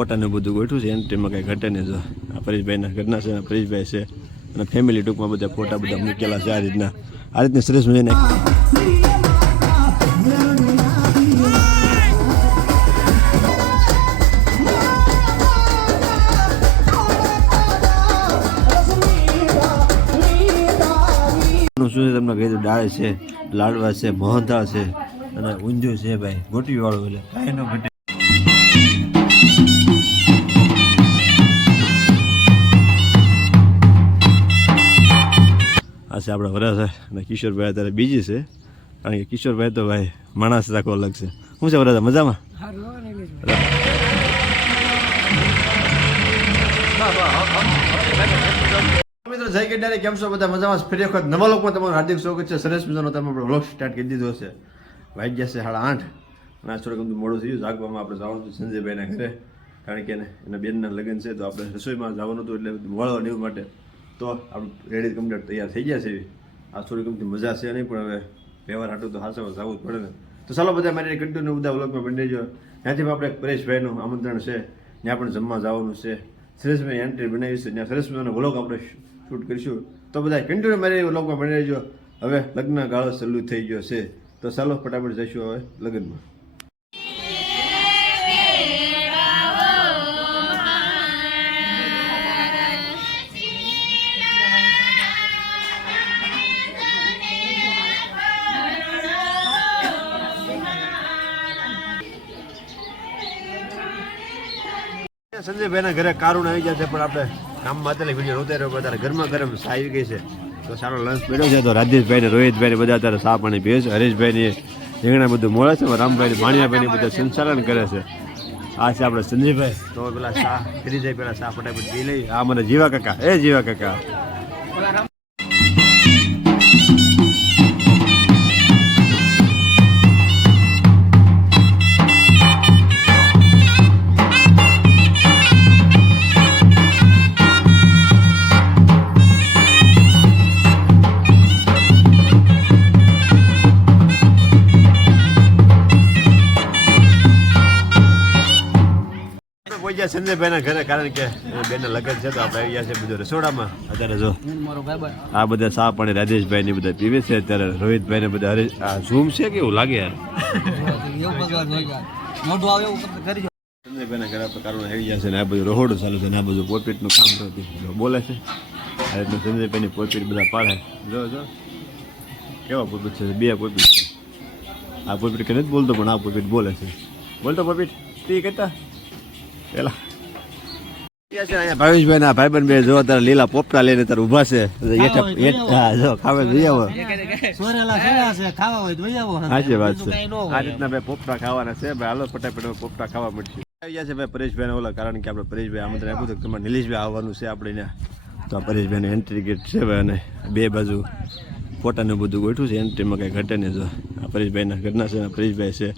ફોટાને બધું ગોઠવું છે એન્ટ્રીમાં કંઈ ઘટે નહીં. જો આ પરેશભાઈના ઘરના છે, પરેશભાઈ છે અને ફેમિલી ટૂંકમાં બધા ફોટા બધા મૂકેલા છે. આ રીતની સરસ મજાને શું છે તમને કહી દઉં, દાળ છે, લાડવા છે, મોહનથાળ છે અને ઊંધિયું છે ભાઈ, ગોટી વાળું એટલે કાંઈ ન ઘટે. આ છે આપણા વરાસા અને કિશોરભાઈ અત્યારે બીજી છે, કારણ કે કિશોરભાઈ તો ભાઈ માણસ રાખો અલગ છે. શું છે વરાસા, મજામાં? મિત્રો જય ગેડારી, કેમ છો બધા? મજામાં? ફરી વખત નવા લોકમાં તમારું હાર્દિક સ્વાગત છે. સરસ મજાનો તમે આપણો વ્લોગ સ્ટાર્ટ કરી દીધો છે. વાગ્યા છે 8:30 અને આજ થોડું મોડું થયું. જાગવામાં આપણે જવાનું હતું સંજયભાઈના ઘરે, કારણ કે એના બેનના લગ્ન છે, તો આપણે રસોઈમાં જવાનું હતું એટલે મળવા લેવું માટે તો આપણે રેડી કમ્પ્લીટ તૈયાર થઈ ગયા છે. આ થોડી ગમતી મજા છે નહીં, પણ હવે વ્યવહાર હાટું તો હાથમાં જવું જ પડે ને. તો ચાલો બધા મારી કન્ટિન્યુ બધા વ્લોગમાં બની રહેજો. ત્યાંથી આપણે પરેશભાઈનું આમંત્રણ છે, ત્યાં પણ જમવા જવાનું છે. સરસભાઈ એન્ટ્રી બનાવી છે, ત્યાં સરસ મજાનો વ્લોગ આપણે શૂટ કરીશું. તો બધા કન્ટિન્યુ મારી વ્લોગમાં બની રહેજો. હવે લગ્ન ગાળો ચાલુ થઈ ગયો છે, તો ચાલો ફટાફટ જઈશું હવે લગ્નમાં. સંજયભાઈના ઘરે કારુણ આવી ગયા છે, પણ આપણે કામમાં અત્યારે વિડીયો ઉતાર્યો, બધા ગરમા ગરમ ચા આવી ગઈ છે, તો સારો લંચ મળ્યો છે. તો રાજેશભાઈ ને રોહિતભાઈ બધા અત્યારે ચા પાણી પીએ છે. હરેશભાઈ રીંગણા બધું મળે છે, રામભાઈ ભાણિયાભાઈ બધા સંચાલન કરે છે. આ છે આપણે સંજયભાઈ. તો પેલા ચા કરી જાય, પેલા ચા ફટાફટ પી લઈ. આ મને જીવા કાકા, એ જીવા કાકા સંજયભાઈના ઘરે, કારણ કે બેનના લગ્ન છે, તો આપણે આવી ગયા છે બધું રસોડામાં. અત્યારે જો આ બધા ચા પાણી રાજેશભાઈ ને બધા પીવે છે. અત્યારે રોહિતભાઈ ને બધા આ ઝૂમ છે કે એવું લાગે યાર. સંજયભાઈના ઘરે આપણે કારણે આવી ગયા છે ને આ બધું રહોડું ચાલુ છે ને આ બધું પોપીટનું કામ બોલે છે. આ રીતનું સંજયભાઈની પોપીટ બધા પાડે. જો જો કેવા પોપીટ છે, 2 પોપીટ છે. આ પોપીટ કે નથી બોલતો, પણ આ પોપીટ બોલે છે. બોલતો પોપીટ તી કહેતા પેલા અહીંયા ભાવેશભાઈ ના ભાઈબંધ બે જો તારે લીલા પોપટા લઈને તારે ઉભા છે. ખાવે જોઈ આવો, સાચી વાત છે. આ રીતના ભાઈ પોપટા ખાવાના છે ભાઈ. હાલો ફટાફટ પોપટા ખાવા મળશે. આવી ગયા છે ભાઈ પરેશભાઈ ઓલા, કારણ કે આપણે પરેશભાઈ આમંત્રણ આપ્યું હતું તમારે નિલેશભાઈ આવવાનું છે આપણે ત્યાં. તો આ પરેશભાઈનું એન્ટ્રી ગેટ છે ભાઈ, અને બે બાજુ ફોટાને બધું ગોઠવું છે. એન્ટ્રીમાં કંઈ ઘટે નહીં. જો આ પરેશભાઈના ઘરના છે, પરેશભાઈ છે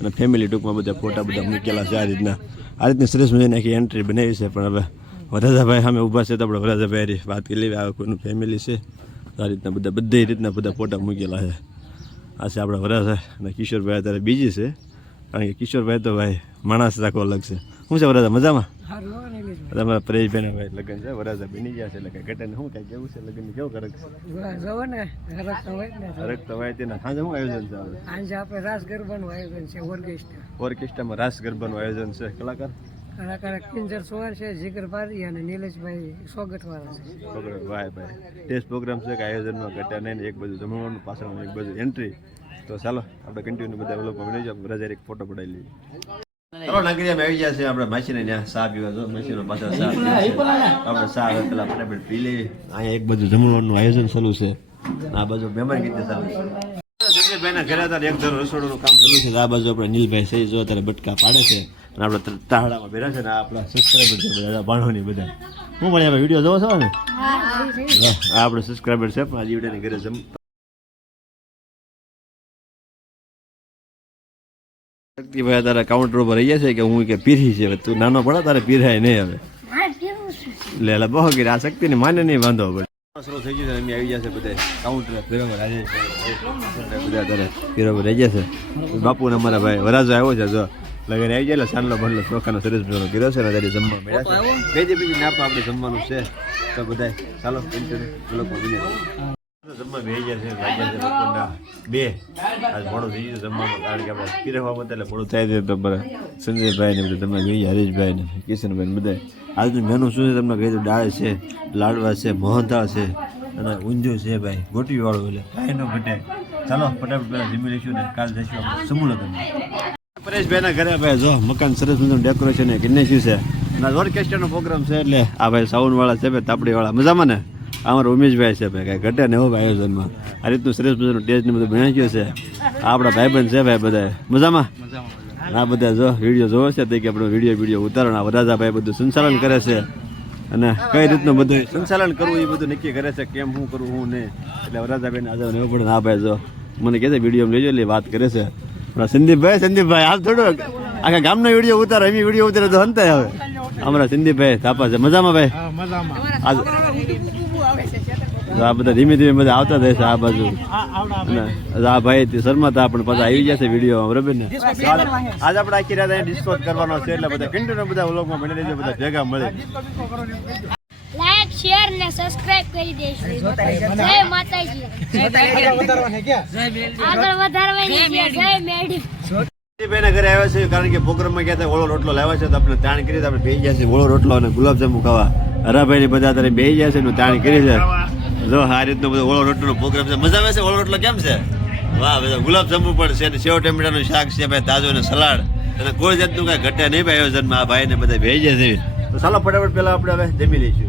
અને ફેમિલી ટૂંકમાં બધા ફોટા બધા મૂકેલા છે. આ રીતની સરસ મજાની આખી એન્ટ્રી બનાવી છે. પણ હવે વરાજાભાઈ સામે ઊભા છે, તો આપણે વરાજાભાઈ વાત કરી લેવી. આ કોઈનું ફેમિલી છે, આ રીતના બધી રીતના બધા ફોટા મૂકેલા છે. આ છે આપણા વરાજા અને કિશોરભાઈ અત્યારે બીજી છે, કારણ કે કિશોરભાઈ તો ભાઈ માણસ રાખો અલગ છે. શું છે વરાજા, મજામાં? તમારા પરેશભાઈના ભાઈ લગ્ન છે, વરાજા બની ગયા છે, એટલે કઈ ઘટે ને શું કઈ કેવું છે લગ્ન કેવું કરે છે? હરક તો હોય તેના સાંજે શું આયોજન છે? આજે આપણે રાસ ગરબાનું આયોજન છે. ઓર્કેસ્ટ્રામાં રાસ ગરબાનું આયોજન છે. કલાકાર કિંજર સોર છે, જીગર પારી અને નિલેશભાઈ સોગટવાળા છે. ભાઈ ભાઈ ટેસ્ટ પ્રોગ્રામ છે કે આયોજનમાં ઘટ્યા નહીં. એક બાજુ જમવાનું, પાછળનું એક બાજુ એન્ટ્રી. તો ચાલો આપણે કન્ટિન્યુ બધા લોકો મળી જાવ. વરાજા એક ફોટો પડાવી લઈએ. ચાલો નગરીયામાં આવી ગયા છે આપણે માસીને ત્યાં ચા પીવા. જો માસીનો પાછળ ચા આપણે ચા પેલા ફટાફટ પી લઈએ. અહીંયા એક બાજુ જમવાનું આયોજન ચાલુ છે, આ બાજુ મહેમાન ગીત ચાલુ છે. સંજયભાઈના ઘરે અત્યારે એક ધારો રસોડાનું કામ ચાલુ છે. આ બાજુ આપણે નીલભાઈ સહી જો અત્યારે બટકા પાડે છે, અને આપણે તાહડામાં ભેરા છે ને આપણા સબસ્ક્રાઈબર છે બધા બાણોની બધા. હું પણ આપણે વિડીયો જોવો છો ને? આ આપણે સબસ્ક્રાઈબર છે, પણ આ જીવડાની ઘરે શક્તિભાઈ તારા કાઉન્ટર ઉપર રહી છે કે હું કે પીરી છે, તું નાનો પડે તારે પીરાય નહીં. હવે લે બહુ ગીર આ શક્તિ ને માને નહીં વાંધો પડે. શરૂ થઈ ગયું છે, એમ આવી ગયા છે બધા કાઉન્ટર ફેરવા રાજેશ બધા તારે ફેરવા રહી ગયા છે. બાપુ ને અમારા ભાઈ વરાજો આવ્યો છે. જો લગન આવી જાય એટલે સાંજલો બંડલો ચોખાનો સરસ મજાનો કર્યો છે ને ત્યારે જમવા મળ્યા છે બે બીજી નાપ આપણે જમવાનું છે તો બધા ચાલો જમવા બે ગયા છે વાગ્યા છે બપોરના 2 આજ મોડું થઈ ગયું જમવામાં કારણ કે આપણે પીરવવા એટલે મોડું થાય છે તો બરાબર સંજયભાઈ ને બધા જમવા ગયા હરીશભાઈ ને કિશનભાઈ ને બધા આજનું મેનુ શું છે તમને કહી દઉં દાળ છે લાડવા છે મોહનથાળ છે અને ઊંધિયું છે ભાઈ ગોટી વાળું એટલે કાંઈ ન ઘટે ચાલો ફટાફટ પહેલાં જમી લઈશું ને કાલ જઈશું આપણે સમૂહ લગ્ન પરેશભાઈના ઘરે ભાઈ જો મકાન સરસ મજાનું ડેકોરેશન કિન્નેશ્યું છે અને ઓર્કેસ્ટ્રાનો પ્રોગ્રામ છે એટલે આ ભાઈ સાઉન્ડવાળા છે ભાઈ તાપડીવાળા મજામાં ને અમારા ઉમેશભાઈ છે ભાઈ કાંઈ ઘટે ને એવો ભાઈ આયોજનમાં આ રીતનું સરસ મજાનું ટેસ્ટ ને બધું બનાવ્યું છે આપણા ભાઈબંધ છે ભાઈ બધા મજામાં આ બધા જો વિડીયો જોવો છે તે કે આપણો વિડીયો ઉતારો આ વરાજાભાઈ બધું સંચાલન કરે છે અને કઈ રીતનું બધું સંચાલન કરવું એ બધું નક્કી કરે છે કેમ શું કરવું હું નહીં એટલે વરાજાભાઈને આજે એવું પડે ના ભાઈ જો મને કહે છે વિડીયો લેજો એટલે વાત કરે છે સંદીપભાઈ હાલ થોડું આખા ગામનો વિડીયો ઉતારો એમ વિડીયો ઉતારે તો હંતાય હવે અમારા સંદીપભાઈ થાપા છે મજામાં ભાઈ આ બધા ધીમે ધીમે બધા આવતા થાય છે આ બાજુ આ ભાઈ શર્માતા પણ પાછા આવી જશે વિડીયો બરાબર ને આજ આપણે આખી રાત અહીંયા ડિસ્કોટ કરવાનો છે એટલે બધા કન્ટિન્યુ બધા વ્લોગમાં બની રહેજો બધા ભેગા મળે લાઈક શેર ને સબસ્ક્રાઇબ કરી દેજો જય માતાજી આગળ વધારવાની છે જય મેડી ભાઈના ઘરે આવ્યા છે કારણ કે પ્રોગ્રામમાં ગયા હતા ઓળો રોટલો લાવ્યા છે તો આપણે તાણ કરી આપણે બેસી ગયા છે ઓળો રોટલો અને ગુલાબજાંબુ ખાવા હરાભાઈ ને બધા અત્યારે બેસી ગયા છે એનું તાણ કરી છે જો આ રીતનો બધો ઓળો રોટલો પ્રોગ્રામ છે મજા આવે છે ઓળો રોટલો કેમ છે વાહ બધા ગુલાબજાંબુ પણ છે અને સેવ ટમેટાનું શાક છે ભાઈ તાજું અને સલાડ અને કોઈ જાતનું કાંઈ ઘટે નહીં ભાઈ આયોજનમાં આ ભાઈ ને બધા બેસી ગયા છે તો ચાલો ફટાફટ પહેલા આપણે હવે જમી લઈશું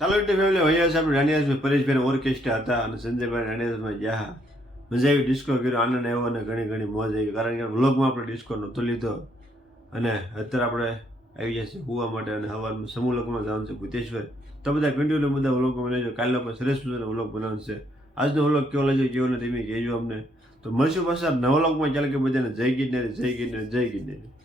ચાલો યુટ્યુબ ફેમિલી અહીંયા છે આપણે રાણીયાસભાઈ પરેશભાઈ ઓર્કેસ્ટ્રા હતા અને સંજયભાઈ રાણીયાસમાં ગયા મજા આવી ડિસ્કો કર્યો આનંદ આવ્યો અને ઘણી ઘણી મોજ આવી કારણ કે વ્લોગમાં આપણે ડિસ્કો નહોતો લીધો અને અત્યારે આપણે આવી ગયા છીએ હુવા માટે અને હવાનું સમૂહ લોકમાં જવાનું છે ભૂતેશ્વર તો બધા કન્ટિન્યુ બધા વ્લોગમાં લેજો કાલનો પણ સરસ મજાનો વ્લોગ બનાવવાનો છે આજનો વ્લોગ કેવો લાગ્યો કેવો નથી તમે કહેજો અમને તો મળશું પાછા નવા વ્લોગમાં ચાલે કે બધાને જય ગિરનારી જય ગિરનારી જય ગિરનારી.